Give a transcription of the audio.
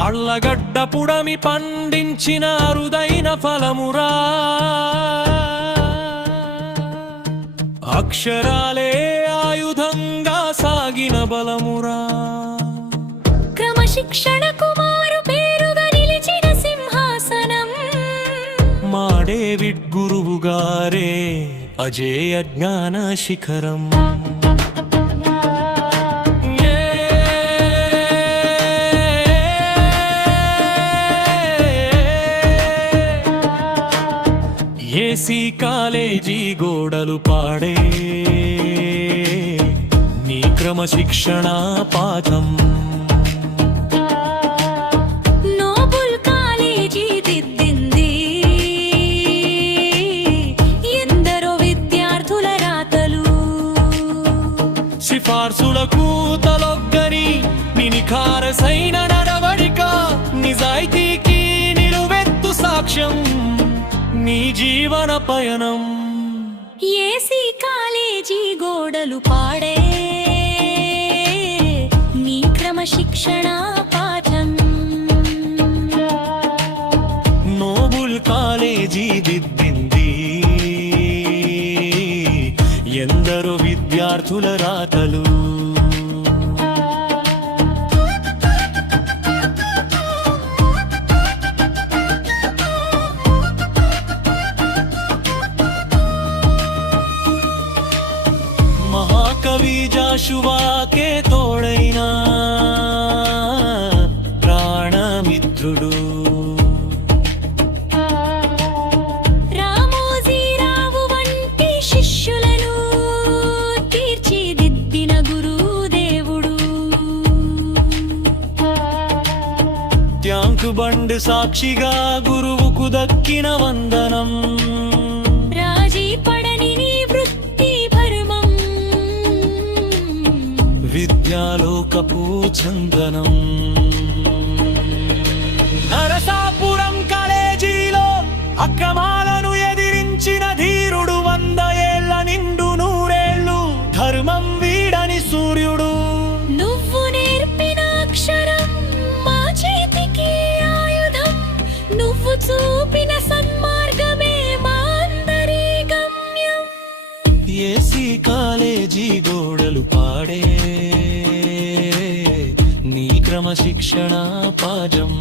ఆళ్లగడ్డ పుడమి పండించిన అరుదైన ఫలమురా, అక్షరాలే ఆయుధంగా సాగిన బలమురా. క్రమశిక్షణకు మారు పేరుగా నిలిచిన సింహాసనం మా డేవిడ్ గురువు గారే అజేయ జ్ఞాన శిఖరం. ఏసీ కాలేజీ గోడలు పాడే నీ క్రమశిక్షణ పాఠం. నోబుల్ కాలేజీ దిద్దింది ఎందరో విద్యార్థుల రాతలు. సిఫార్సులకు తలొగ్గని నిఖారసైన నడవడిక, నిజాయితీకి నిలువెత్తు సాక్ష్యం నీ జీవన పయనం. ఏసీ కాలేజీ గోడలు పాడే నీ క్రమశిక్షణ పాఠం. నోబుల్ కాలేజీ దిద్దింది ఎందరో విద్యార్థుల రాతలు. మహాకవి జాషువాకే తోడైనా ప్రాణమిత్రుడు, రామోజీరావు వంటి శిష్యులను తీర్చిదిద్దిన గురుదేవుడు. ట్యాంకు బండ్ సాక్షిగా గురువుకు దక్కిన వందనం. విద్యాలోకపు చందనం. నరసాపురం కాలేజీలో అక్రమాలను ఎదిరించిన ధీరుడు, 100 ఏళ్ల నిండు నూరేళ్ళు ధర్మం వీడని సూర్యుడు. నువ్వు నేర్పిన అక్షరం మా చేతికి ఆయుధం, నువ్వు చూపిన సన్మార్గమే మా అందరి గమ్యం. ఏసీ కాలేజీ గోడలు పాడే నీ క్రమశిక్షణ పాఠం.